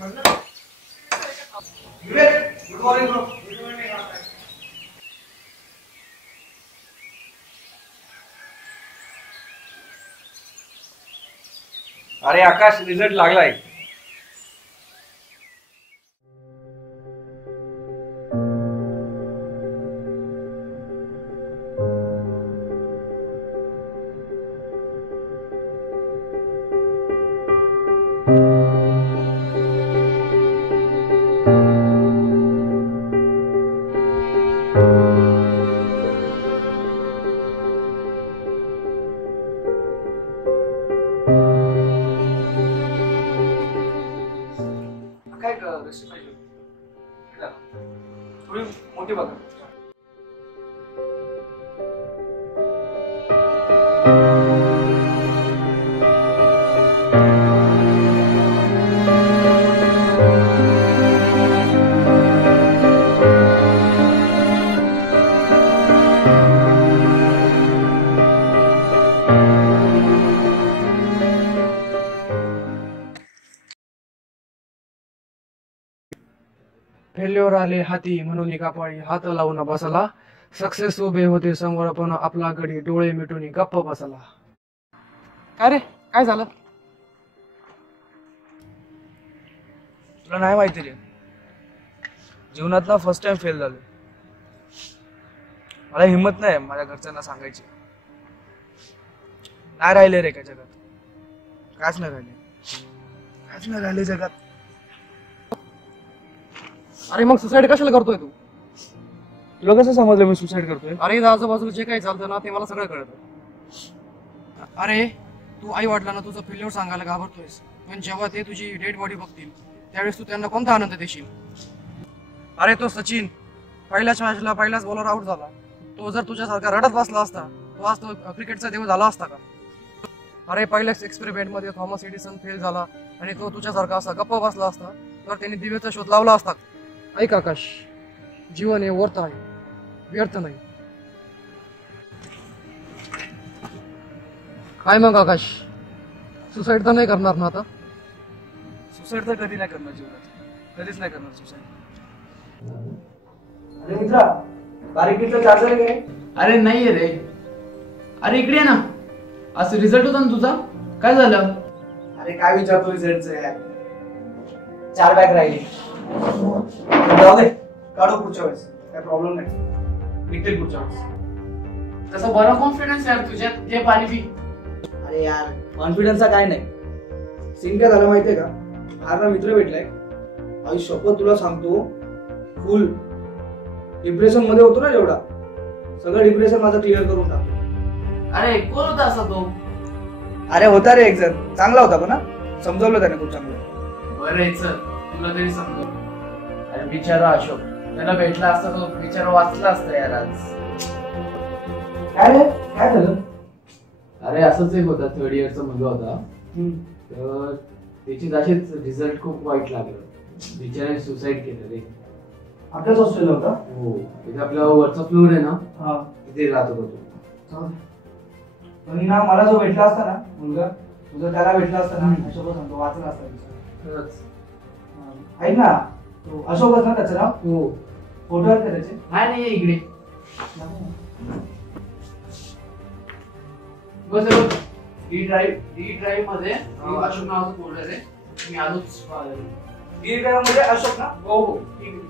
Good morning bro. अरे आकाश, result लागलाय। थोड़ी मोठी बघा। फेल्योर आले हाती म्हणून कापाळी हात लावून बसला, सक्सेस उभे होते समोर पण आपला गडी डोळे मिटून गप्प बसला। काय रे, काय झालं? तुला नाही माहिती रे, जीवनात ना फर्स्ट टाइम फेल झालो। मला हिम्मत नाही माझ्या घरच्यांना सांगायची। नाही राहिले रे का जगात, काच नाही राहिले जगात। अरे मग सुसाईड कशाला करतोय तू? तुला कसं समजलं मी सुसाईड करतोय? अरे आजूबाजूला जे काही चालतं ना ते मला सगळं कळतं। अरे तू आई वडिलांना तुझं फेल्युअर सांगायला घाबरतोयस, पण जेव्हा ते तुझी डेड बॉडी बघतील त्यावेळेस तू त्यांना कोणता आनंद देशील? अरे तो सचिन पहिल्याच मॅचला पहिलाच बॉलर आउट झाला, तो जर तुझ्यासारखा रडत बसला असता तो आज तो क्रिकेटचा देव झाला असता का? अरे पहिल्याच एक्सपेरिमेंट मध्ये थॉमस एडिसन फेल झाला आणि तो तुझ्यासारखा असा गप्प बसला असता तर त्यांनी दिव्याचा शोध लावला असता। ऐक आकाश, जीवन हे वर्थ आहे, व्यर्थ नाही। काय मग आकाश, सुसाईड तर नाही करणार ना आता? सुसाईड तर कधी नाही करणार जीवनात, कधीच नाही करणार सुसाईड। अरे मित्रा, बारीकीचा चार्जर आहे काय? अरे नाहीये रे। अरे इकडे ये ना, आज रिझल्ट होता ना तुझा, काय झालं? अरे काय विचारतो रिझल्टचं यार, 4 बॅग राहिली। जाऊ दे, काढू पुढच्या वेळेस, काय प्रॉब्लेम नाही, निघतील पुढच्या वेळेस। तसं बरं कॉन्फिडन्स यार तुझ्यात, ते पाणी पी। अरे यार कॉन्फिडन्सचा काय नाही, सीन काय झालं माहितीये का, फार मित्र भेटलाय, आई शपथ तुला सांगतो, फुल डिप्रेशन मध्ये होतो ना जेवढा, सगळं डिप्रेशन माझं क्लिअर करून टाकतो। अरे कोण होता असा तो? अरे होता रे एक जण, चांगला होता पण समजवलं त्याने खूप चांगलं। बरं चल, तुला तरी समजव। अरे बिचारा अशोक, त्याला भेटला असता तो बिचारा वाचला असता यार आज। काय रे, काय झालं? अरे असंच एक होता, 3rd इयरचा मुलगा होता, तर त्याची असेच रिझल्ट खूप वाईट लागलं, बिचाराने सुसाईड केलं रे। आपल्याच हॉस्टेलला होता? हो, तिथे आपला वरचा फ्लोर आहे ना, तिथे राहत होता तो। पण ना मला जो भेटला असता ना मुलगा, तुझं त्याला भेटला असता ना, अशोक सांगतो वाचला असता खरंच। ऐक ना, तो अशोकच ना त्याचं नाव? हो। फोटो आहेत का त्याचे? नाही इकडे बस। डी ड्राईव्ह मध्ये अशोक नावाचा फोल्डर आहे, मी आलोच। डी ड्राईव्ह मध्ये अशोक ना? हो हो, ठीक आहे।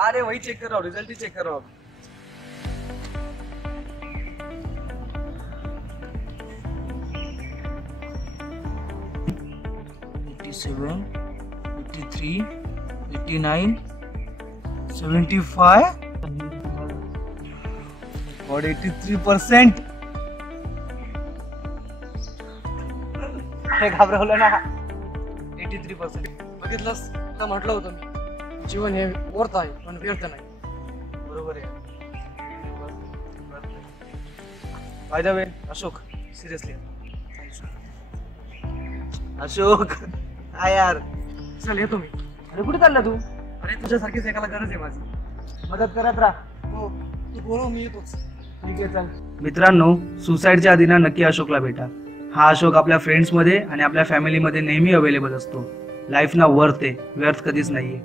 अरे वही चेक कर रहा हूँ, रिजल्ट ही चेक कर रहा हूँ। 87, 83, 89, 75, फॉर 83%. घाबरवलं ना. 83%. बघितलंस आता म्हटलं होतं मी, जीवन हे वर्थ आहे पण व्यर्थ नाही. बरोबर आहे. By the way Ashok, seriously Ashok, काय यार. चल येतो मी. अरे कुठे चालला तू? अरे तुझ्यासारखीच एकाला गरज आहे माझी. मदत करत राहा. हो तू बोलव, मी येतोच. ठीक आहे, चल. मित्रांनो, सुसाईडच्या आधी ना नक्की अशोकला भेटा. हा अशोक आपल्या फ्रेंड्समध्ये आणि आपल्या फॅमिलीमध्ये नेहमी अवेलेबल असतो. लाईफ ना वर्थ आहे, व्यर्थ कधीच नाहीये.